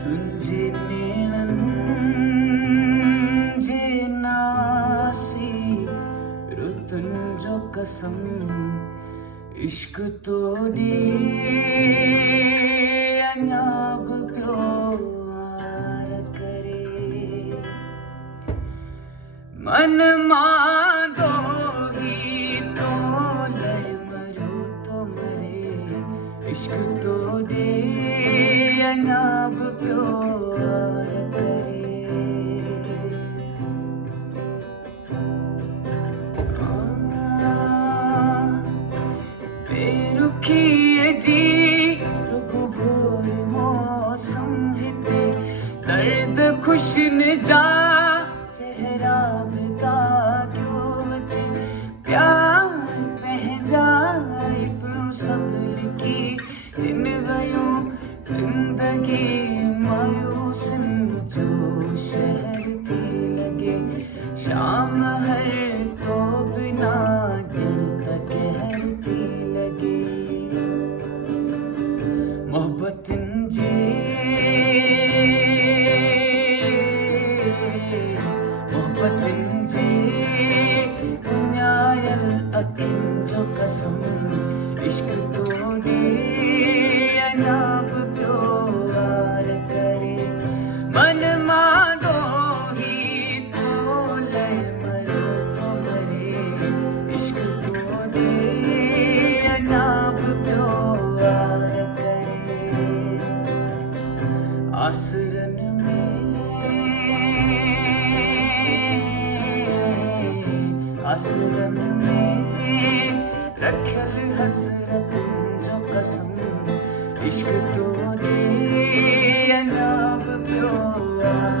तुझे नेणन जे नासी रुतन जो कसम इश्क तोड़ी अनाब प्यार करे मन मांगो ही तो ले मरो तो मरे इश्क तोड़ी अनाब प्यार करे रुखिए जी रुक भोर मौसम हिते दर्द खुश न जा चेहरा बता क्यों बते प्यार पह जाए पियो सब लिखी इन गयो जिंदगी मायूस जो शहर थी लगे शाम है तो बिना दिल तक कहती लगे मोहब्बत जे मोहब्बत जे न्यायल अकिन जो कसम इश्क तोड़े अनाब प्यार करे मन मांगो ही तो ले मरो तो मरे इश्क तोड़े अनाब प्यार करे आसरन में रखल हसरत जो कसम इश्क तोड़े अनाब प्यार